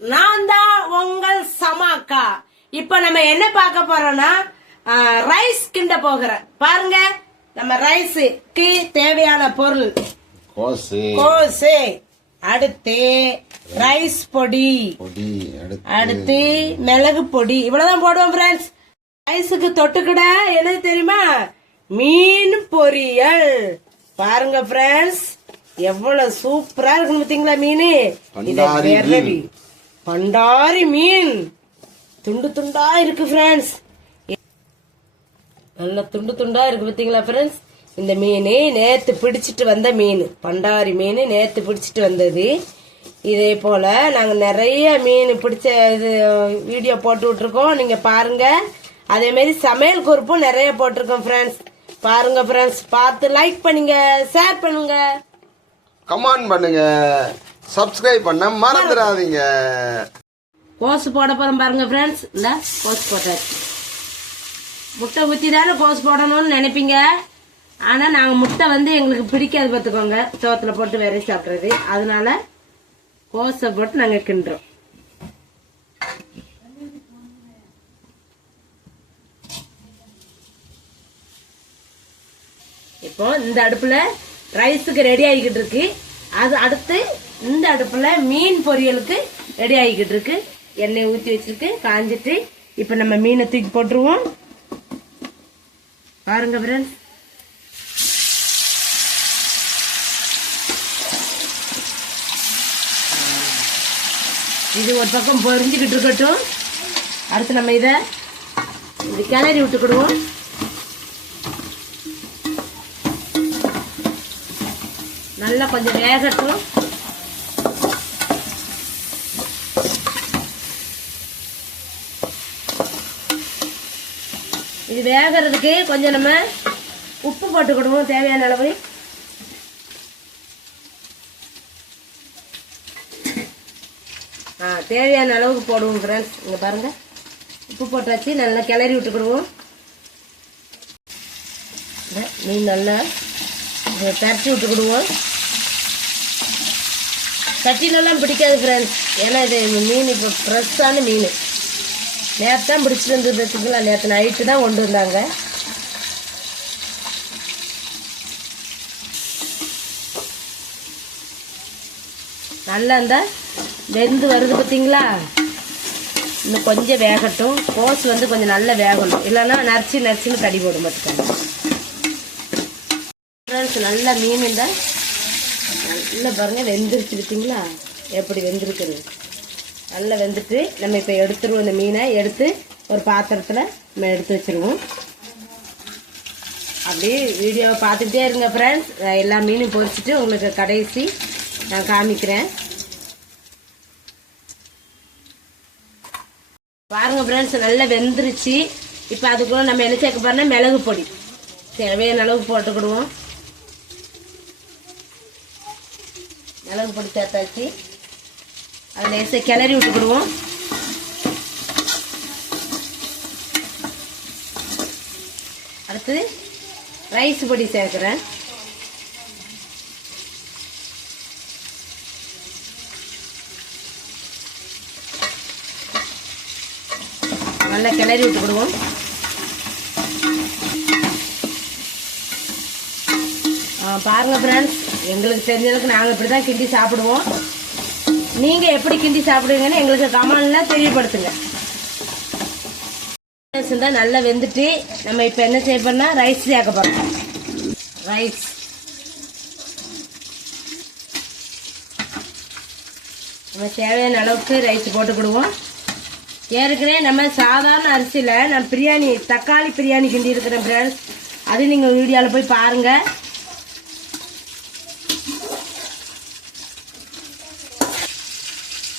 நான் தான் உங்கள் சமாக்கா. இப்ப நம்ம என்ன பார்க்க போறோம்னா ரைஸ் கிண்ட போகிறேன். பாருங்க, நம்ம ரைஸுக்கு தேவையான பொருள் கோசு, அடுத்து ரைஸ் பொடி, அடுத்து மிளகு பொடி, இவ்வளவுதான் போடுவோம் ஃப்ரெண்ட்ஸ். ரைஸுக்கு தொட்டுக்கிட என்ன தெரியுமா, மீன் பொரியல். பாருங்க ஃப்ரெண்ட்ஸ், எவ்வளவு சூப்பரா இருக்குன்னு பாத்தீங்களா மீன். பண்டாரி மீன் துண்டு துண்டா இருக்கு ஃப்ரெண்ட்ஸ், நல்ல துண்டு துண்டா இருக்கு பாத்தீங்களா ஃப்ரெண்ட்ஸ். இந்த மீன் நேத்து பிடிச்சிட்டு வந்த மீன், பண்டாரி மீன் நேத்து பிடிச்சிட்டு வந்தது. இதே போல நாங்க நிறைய மீன் பிடிச்ச இது வீடியோ போட்டு விட்டுருக்கோம், நீங்க பாருங்க. அதே மாதிரி சமையல் குறிப்பும் நிறைய போட்டிருக்கோம் ஃப்ரெண்ட்ஸ். பாருங்க ஃப்ரெண்ட்ஸ், பார்த்து லைக் பண்ணுங்க, ஷேர் பண்ணுங்க, கமெண்ட் பண்ணுங்க, சப்ஸ்கிரைப் பண்ண மறந்துடாதீங்க. கோசு போட போறோம் பாருங்க ஃப்ரெண்ட்ஸ். இந்த கோசு போட்டாச்சு. முட்டை ஊத்தி தானே கோசு போடணும்னு நினைப்பீங்க, ஆனா நாங்க முட்டை எங்களுக்கு பிடிக்காது பார்த்துக்கோங்க, சோத்துல போட்டு வேற சாப்பிடுறது. அதனால கோசை போட்டு நாங்க கிண்டுறோம். இப்போ இந்த அடுப்புல ரைஸுக்கு ரெடி ஆகிக்கிட்டு இருக்கு. அது அடுத்து இந்த அடுப்புல மீன் பொரியலுக்கு ரெடி ஆகிக்கிட்டு இருக்கு. எண்ணெய் ஊத்தி வச்சிருக்கு, காஞ்சிட்டு இப்ப நம்ம மீனை தூக்கி போட்டுருவோம். பாருங்க ஃப்ரெண்ட்ஸ், இது ஒரு பக்கம் பொரிஞ்சுக்கிட்டு இருக்கட்டும். அடுத்து நம்ம இதை கிளறி விட்டுக்கிடுவோம். நல்லா கொஞ்சம் வேகட்டும். இது வேகிறதுக்கு கொஞ்சம் நம்ம உப்பு போட்டுக்கிடுவோம், தேவையான அளவு. தேவையான அளவுக்கு போடுவோம் ஃப்ரெண்ட்ஸ். இங்க பாருங்க, உப்பு போட்டாச்சு. நல்லா கிளறி விட்டுக்கிடுவோம். மீன் நல்லா தரட்டி விட்டுக்கிடுவோம். சட்டிலெல்லாம் பிடிக்காது ஃப்ரெண்ட்ஸ், ஏன்னா இது மீன் இப்போ ஃப்ரெஷ்ஷான மீன். நேற்று தான் பிடிச்சிட்டு வந்தது வச்சுங்களா, நேற்று நைட்டு தான் கொண்டு வந்தாங்க. நல்லா இருந்தா வெந்து வருது பார்த்தீங்களா. இன்னும் கொஞ்சம் வேகட்டும். கோஸ் கொஞ்சம் நல்லா வேகணும், இல்லைன்னா நரிச்சுன்னு கடி போடும் பார்த்துக்கோங்க ஃப்ரெண்ட்ஸ். நல்லா மீன் இருந்தால் நல்லா பாருங்க வெந்துருச்சு பார்த்தீங்களா, எப்படி வெந்திருக்குது. நல்லா வெந்துட்டு நம்ம இப்போ எடுத்துருவோம். இந்த மீனை எடுத்து ஒரு பாத்திரத்தில் நம்ம எடுத்து வச்சிருவோம். அப்படியே வீடியோவை பார்த்துக்கிட்டே இருங்க ஃப்ரெண்ட்ஸ். எல்லா மீனும் பொரிச்சிட்டு உங்களுக்கு கடைசி நான் காமிக்கிறேன். பாருங்க ஃப்ரெண்ட்ஸ், நல்லா வெந்துருச்சு. இப்போ அதுக்குள்ள நம்ம என்ன சேர்க்க போறோம்னா மிளகு பொடி தேவையான அளவு போட்டுக்கிடுவோம். மிளகு பொடி சேர்த்தாச்சு. அதை லேசாக கிளறி விட்டுக்கிடுவோம். அடுத்து ரைஸ் பொடி சேர்க்குறேன். நல்லா கிளறி விட்டுக்கிடுவோம். பாருங்க ஃப்ரெண்ட்ஸ், எங்களுக்கு தெரிஞ்சதுக்கு நாங்கள் இப்படி தான் கிண்டி சாப்பிடுவோம். நீங்கள் எப்படி கிண்டி சாப்பிடுவீங்கன்னு எங்களுக்கு கமெண்ட்ல தெரியப்படுத்துங்க. நல்லா வெந்துட்டு நம்ம இப்போ என்ன செய்யப்போம்னா ரைஸ் சேர்க்க போகிறோம். ரைஸ் நம்ம தேவையான அளவுக்கு ரைஸ் போட்டுக்கிடுவோம். ஏற்கனவே நம்ம சாதாரண அரிசியில் நான் பிரியாணி, தக்காளி பிரியாணி கிண்டி இருக்கிறேன் ஃப்ரெண்ட்ஸ். அது நீங்கள் வீடியோவில் போய் பாருங்கள்.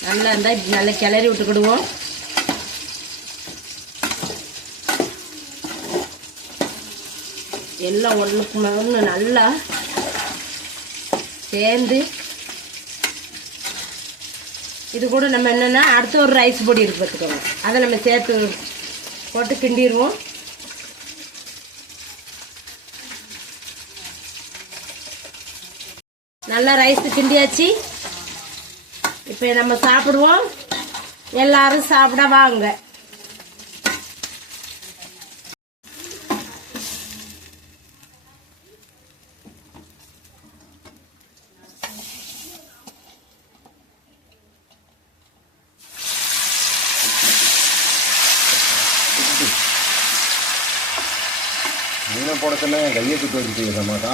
நல்லா இருந்தால் இப்படி நல்லா கிளறி விட்டுக்கிடுவோம். எல்லாம் ஒன்றுக்கு ஒன்று நல்லா சேர்ந்து இது கூட நம்ம என்னன்னா அடுத்து ஒரு ரைஸ் பொடி இருக்கு பார்த்துக்கோங்க, அதை நம்ம சேர்த்து போட்டு கிண்டிடுவோம். நல்லா ரைஸ் கிண்டியாச்சு. இப்போ நம்ம சாப்பிடுவோம். எல்லாரும் சாப்பிட வாங்க. மீனை போட சொன்னா என் கையை சுட்டு வச்சுட்டீங்க மாட்டா.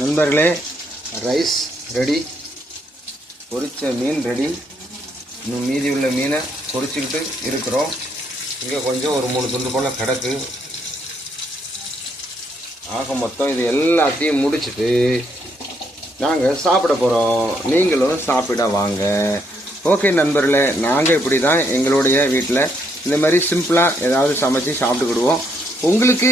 நண்பர்களே, ரைஸ் ரெடி, பொரிச்ச மீன் ரெடி. இன்னும் மீதி உள்ள மீனை பொரிச்சுக்கிட்டு இருக்கிறோம். இங்கே கொஞ்சம் ஒரு 3 துண்டு போல் கிடக்கு. ஆக மொத்தம் இது எல்லாத்தையும் முடிச்சுட்டு நாங்கள் சாப்பிட போகிறோம். நீங்களும் சாப்பிட வாங்க. ஓகே நண்பர்களே, நாங்கள் இப்படி தான் எங்களுடைய வீட்டில் இந்த மாதிரி சிம்பிளாக ஏதாவது சமைச்சு சாப்பிட்டுக்கிடுவோம். உங்களுக்கு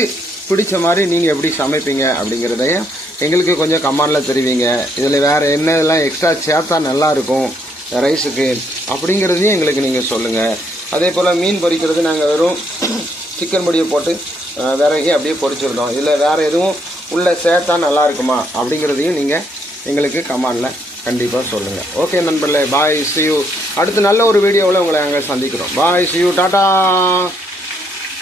பிடிச்ச மாதிரி நீங்கள் எப்படி சமைப்பீங்க அப்படிங்கிறதையும் எங்களுக்கு கொஞ்சம் கமெண்டில் தெரிவிங்க. இதில் வேறு என்னதெல்லாம் எக்ஸ்ட்ரா சேர்த்தா நல்லாயிருக்கும் ரைஸுக்கு அப்படிங்கிறதையும் எங்களுக்கு நீங்கள் சொல்லுங்கள். அதே போல் மீன் பொரிக்கிறது நாங்கள் வெறும் சிக்கன் பொடியை போட்டு விறகி அப்படியே பொரிச்சிருந்தோம். இதில் வேறு எதுவும் உள்ளே சேர்த்தா நல்லா இருக்குமா அப்படிங்கிறதையும் நீங்கள் எங்களுக்கு கமெண்டில் கண்டிப்பாக சொல்லுங்கள். ஓகே நண்பர்களே, பாய், see you. அடுத்து நல்ல ஒரு வீடியோவில் உங்களை நாங்கள் சந்திக்கிறோம். பாய், see you, டாட்டா.